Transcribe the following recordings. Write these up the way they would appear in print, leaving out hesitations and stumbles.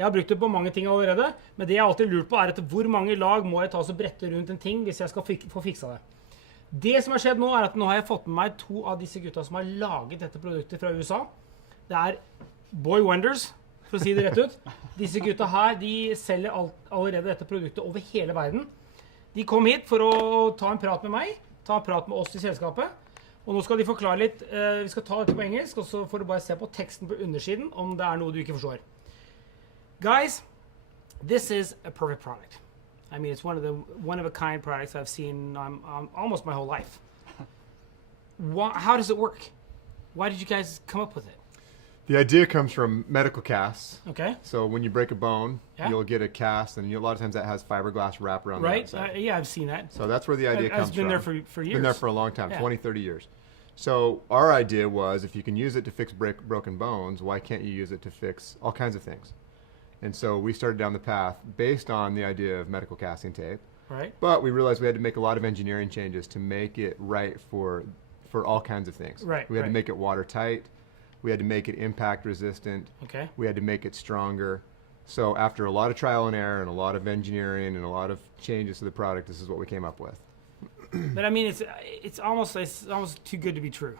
Jeg har brukt det på mange ting allerede, men det jeg alltid lurt på er hvor mange lag må jeg ta så brette rundt en ting hvis jeg skal få fiksa det. Det som har skjedd nå er at nå har jeg fått med meg 2 av disse gutta som har laget dette produktet fra USA. Det er Boy Wonders, for å si det rett ut. Disse gutta her, de selger allerede dette produktet over hele verden. De kom hit for å ta en prat med meg, ta en prat med oss i selskapet. Og nå skal de forklare litt, vi skal ta dette på engelsk, og så får du bare se på teksten på undersiden om det er noe du ikke forstår. Guys, this is a perfect product. I mean, it's one of a kind products I've seen almost my whole life. How does it work? Why did you guys come up with it? The idea comes from medical casts. Okay. So when you break a bone, you'll get a cast, and a lot of times that has fiberglass wrapped around the outside. Yeah, I've seen that. So that's where the idea comes from. It's been there for years. It's been there for a long time, 20, 30 years. So our idea was, if you can use it to fix broken bones, why can't you use it to fix all kinds of things? And so we started down the path based on the idea of medical casting tape. Right. But we realized we had to make a lot of engineering changes to make it right for all kinds of things. Right. We had to make it watertight. We had to make it impact resistant. Okay. We had to make it stronger. So after a lot of trial and error and a lot of engineering and a lot of changes to the product, this is what we came up with. But I mean, it's almost too good to be true.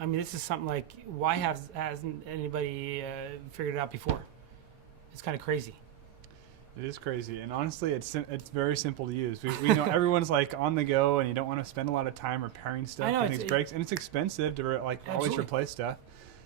I mean, this is something like, why hasn't anybody figured it out before? It's kind of crazy. It is crazy, and honestly, it's very simple to use. We know everyone's like on the go, and you don't want to spend a lot of time repairing stuff. I know, and things breaks, and it's expensive to always replace stuff.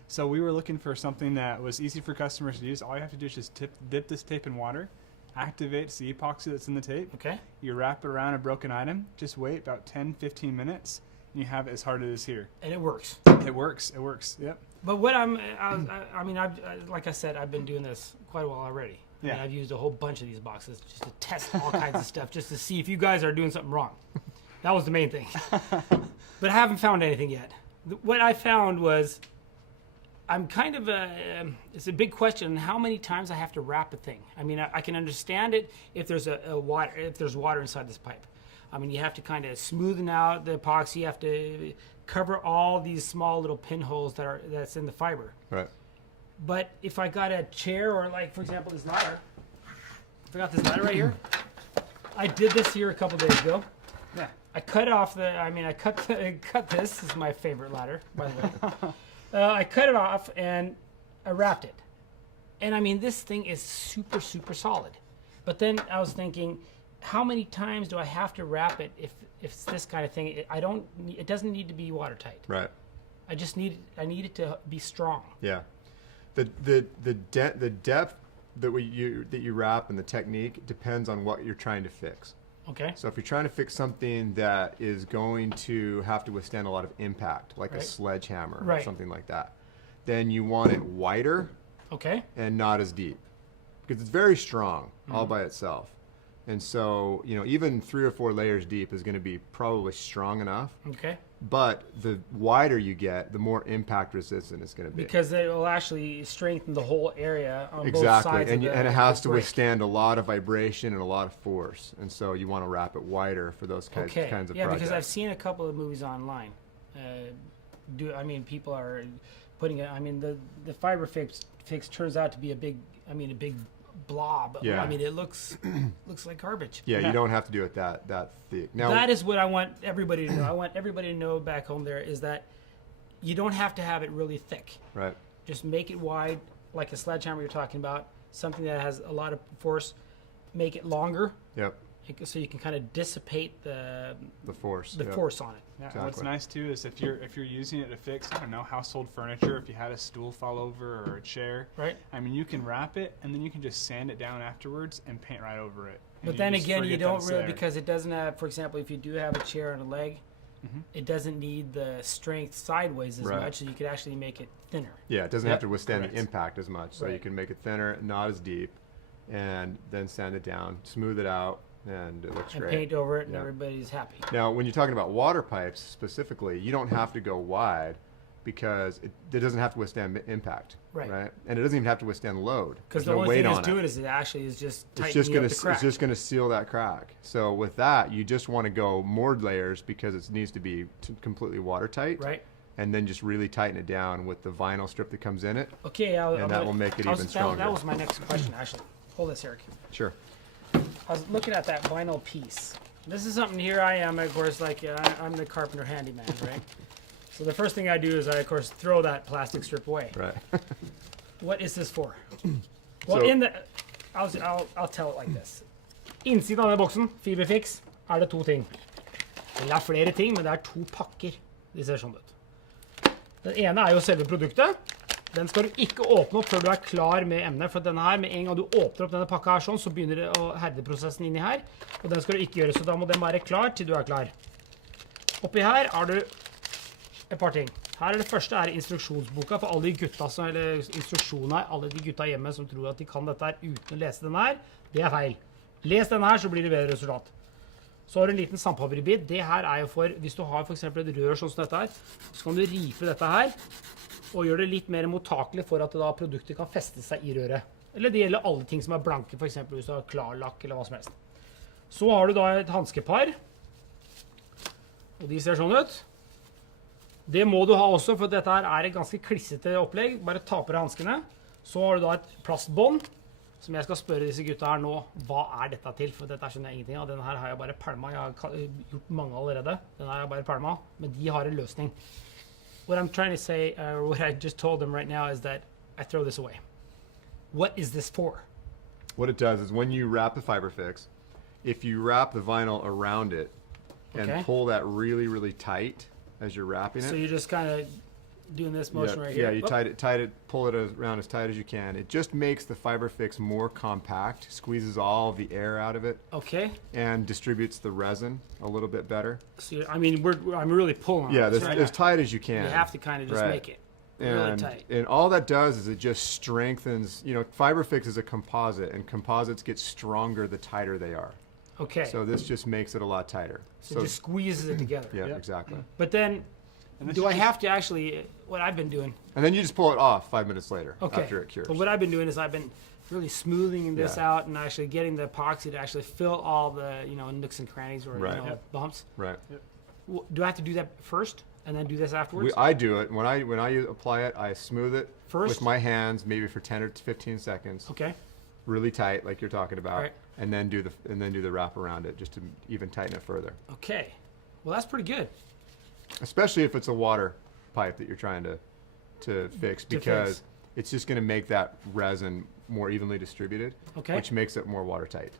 So we were looking for something that was easy for customers to use. All you have to do is just dip this tape in water, activate the epoxy that's in the tape. Okay. You wrap it around a broken item. Just wait about 10-15 minutes, and you have it as hard as it is here. And it works. It works. It works. Yep. But like I said, I've been doing this quite a while already. Yeah. I mean, I've used a whole bunch of these boxes just to test all kinds of stuff, just to see if you guys are doing something wrong. That was the main thing. But I haven't found anything yet. What I found was, I'm kind of it's a big question how many times I have to wrap a thing. I mean, I can understand it if there's water inside this pipe. I mean, you have to kind of smoothen out the epoxy. You have to cover all these small little pinholes that's in the fiber. Right. But if I got a chair or, like, for example, this ladder, if I got this ladder right here, I did this here a couple days ago. Yeah. I cut off I cut this. This is my favorite ladder, by the way. I cut it off and I wrapped it. And I mean, this thing is super, super solid. But then I was thinking, how many times do I have to wrap it if it's this kind of thing? It doesn't need to be watertight. Right. I need it to be strong. Yeah. The depth that you wrap and the technique depends on what you're trying to fix. Okay. So if you're trying to fix something that is going to have to withstand a lot of impact, like a sledgehammer or something like that, then you want it wider and not as deep, because it's very strong all by itself. And so, even 3 or 4 layers deep is going to be probably strong enough. Okay. But the wider you get, the more impact resistant it's going to be. Because it will actually strengthen the whole area on both sides. Exactly, and it has to withstand a lot of vibration and a lot of force. And so you want to wrap it wider for those kinds of projects. Yeah, because I've seen a couple of movies online. People are putting it. I mean, the fiberfix turns out to be a big blob. Yeah. I mean, it looks like garbage. Yeah, you don't have to do it that thick. Now, that is what I want everybody to know. I want everybody to know back home there is that you don't have to have it really thick. Right. Just make it wide, like a sledgehammer you're talking about, something that has a lot of force. Make it longer. Yep. So you can kind of dissipate the force. Force on it. Yeah. Exactly. What's nice too is if you're using it to fix, I don't know, household furniture, if you had a stool fall over or a chair, right? I mean, you can wrap it and then you can just sand it down afterwards and paint right over it. But then again, you don't really, because it doesn't have, for example, if you do have a chair and a leg, it doesn't need the strength sideways as much, so you could actually make it thinner. Yeah, it doesn't have to withstand the impact as much, so you can make it thinner, not as deep, and then sand it down, smooth it out, and it looks great. And paint over it, and everybody's happy. Now, when you're talking about water pipes specifically, you don't have to go wide because it doesn't have to withstand impact, right? And it doesn't even have to withstand load. Because the only thing it's doing is just tightening up the crack. It's just going to seal that crack. So with that, you just want to go more layers because it needs to be completely watertight. Right. and then just really tighten it down with the vinyl strip that comes in it. Okay, and that will make it even stronger. That was my next question, actually. Hold this, Eric. Sure. I was looking at that vinyl piece. This is something, here I am, of course, like I'm the carpenter handyman, right? So the first thing I do is I, of course, throw that plastic strip away. Right. What is this for? Well, I'll tell it like this. Innsiden av denne boksen, fiberfix, det to ting. Eller flere ting, men det to pakker. De ser sånn ut. Den ene jo selve produktet. Den skal du ikke åpne opp før du klar med emnet, for denne her, med en gang du åpner opp denne pakka her sånn, så begynner det å herdeprosessen inni her, og den skal du ikke gjøre, så da må den være klar til du klar. Oppi her har du et par ting. Her det første instruksjonsboka for alle de gutta, eller instruksjoner, alle de gutta hjemme som tror at de kan dette her uten å lese denne her. Det feil. Les denne her, så blir det bedre resultat. Så har du en liten sandpapirbit. Det her jo for, hvis du har for eksempel et rør sånn som dette her, så kan du ripe dette her, og gjøre det litt mer mottakelig for at da produktet kan feste seg i røret. Eller det gjelder alle ting som blanke, for eksempel hvis du har klarlakk eller hva som helst. Så har du da et hanskepar, og de ser sånn ut. Det må du ha også, for dette her et ganske klissete opplegg. Bare ta på deg hanskene. Så har du da et plastbånd, som jeg skal spørre disse gutta her nå, hva dette til? For dette skjønner jeg ingenting av. Denne her har jeg bare palma. Jeg har gjort mange allerede. Denne har jeg bare palma, men de har en løsning. What I'm trying to say, or what I just told them right now, is that I throw this away. What is this for? What it does is when you wrap the fiberfix, if you wrap the vinyl around it and pull that really, really tight as you're wrapping it. So you're just kind of doing this motion right here. Yeah, you tight it, pull it around as tight as you can. It just makes the fiberfix more compact, squeezes all the air out of it. Okay. And distributes the resin a little bit better. So I mean, I'm really pulling. Yeah, as tight as you can. You have to kind of just make it really tight. And all that does is it just strengthens. You know, fiberfix is a composite, and composites get stronger the tighter they are. Okay. So this just makes it a lot tighter. So it just squeezes it together. Yeah, exactly. But then, do I have to actually, what I've been doing? And then you just pull it off 5 minutes later after it cures. But what I've been doing is I've been really smoothing this out and actually getting the epoxy to actually fill all the, nooks and crannies or bumps. Right. Yep. Do I have to do that first and then do this afterwards? I do it. When I apply it, I smooth it first with my hands, maybe for 10 or 15 seconds. Okay. Really tight, like you're talking about. Right. And then do the wrap around it just to even tighten it further. Okay. Well, that's pretty good. Especially if it's a water pipe that you're trying to fix, because it's just going to make that resin more evenly distributed, which makes it more watertight.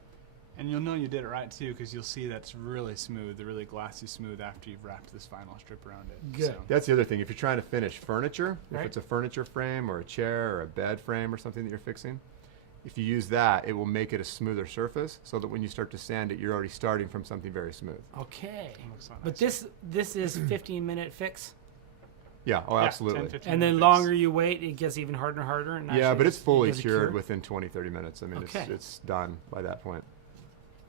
And you'll know you did it right too, because you'll see that's really smooth, really glassy smooth after you've wrapped this vinyl strip around it. Good. So. That's the other thing. If you're trying to finish furniture, if it's a furniture frame or a chair or a bed frame or something that you're fixing, if you use that, it will make it a smoother surface, so that when you start to sand it, you're already starting from something very smooth. Okay. But this is 15-minute fix? Yeah, absolutely. 10, and then longer you wait, it gets even harder and harder. And but it's fully cured within 20, 30 minutes. I mean, it's done by that point.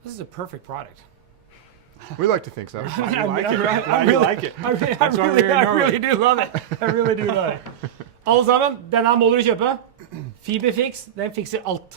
This is a perfect product. We like to think so. I like it. I really do love it. I really do love it. Alle sammen, denne må dere kjøpe. Fiberfix, den fikser alt.